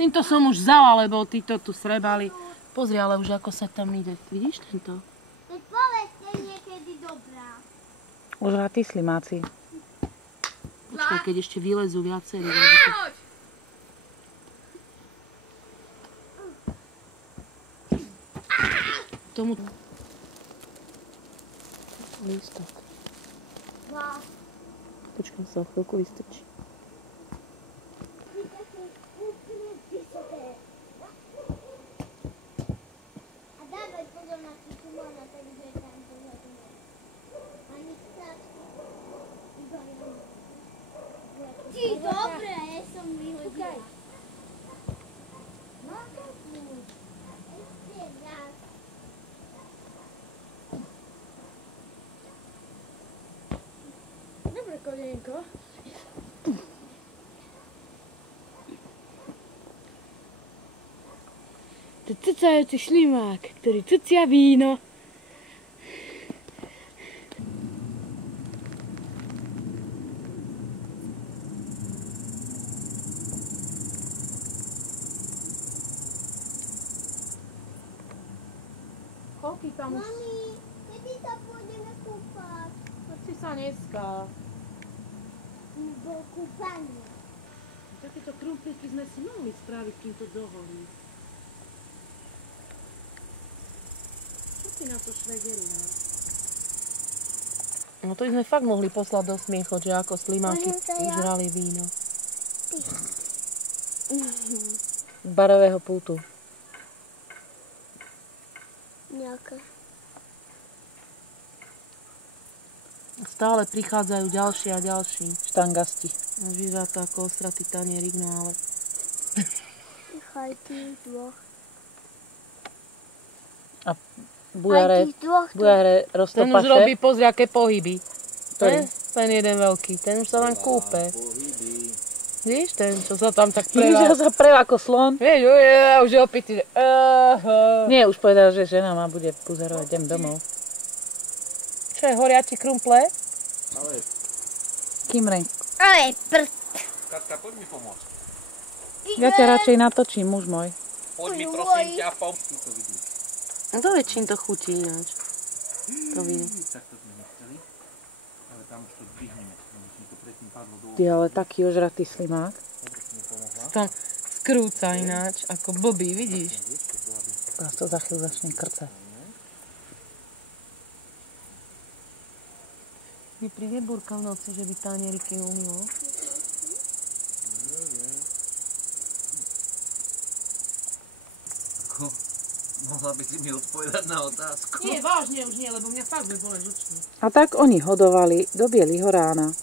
Týmto som už vzala, lebo títo tu srebali. Pozri, ale už ako sa tam ide. Vidíš tento? Teď povedzte niekedy dobrá. Ožratí slimáci. Počkaj, keď ešte vylezú viacerí. Tomu... Lístok. Počkaj, sa o chvíľku vystrčí. A dávaj pozor na kykumana, takže tam pozorujeme. Ani stáčku. Ty, dobre, ja som vyhodila. No, ešte raz. Dobre, kolienko. To cucajúci šlimák, ktorý cucia víno. Koľký tam už... Mami, kedy sa pôjdeme kúpať? Asi sa dneska. Do kúpania. Takéto krumplíky sme si mohli spraviť, kým to dohorí. Čo ty na to švederina? No to sme fakt mohli poslať do Smiechot, že ako slimáky žrali víno. Barového pultu. Nejaké. Stále prichádzajú ďalší a ďalší. Štangasti. No vyzerá to ako ostratý tanierik, no ale... Nechaj tých dvoch. A bujare rostol Ten už paše. robí, pozri, aké pohyby. Ktorý? Ten jeden veľký, ten už sa len kúpe. Vidíš, ten, čo sa tam tak Ježiš, sa prevá ako slon. Vieš, už je opitý, že... Nie, už povedal, že žena ma bude puzerovať, idem domov. Čo je, horia ti krumple? Ale, Ale Kimreň, prst. Katka, poď mi pomôcť. ja ťa radšej natočím, muž môj. Poď mi prosím ťa pomôcť. Ty to vidíš. No to väčšin to chutí ináč. To víno. Tak to sme nechceli. Ale tam už to zdvihneme. Lebo mi to predtým padlo do... Ty, ale taký ožratý slimák. Dobre, si mi pomohla. Tam skrúca ináč, ako blbý, vidíš? Vás to za chvíľu začne krcať. Mi príde búrka v noci, že by tanieriky umýlo. Mohla by si mi odpovedať na otázku. Nie, vážne už nie, lebo mňa fakt by boli žučný. A tak oni hodovali do bielého rána.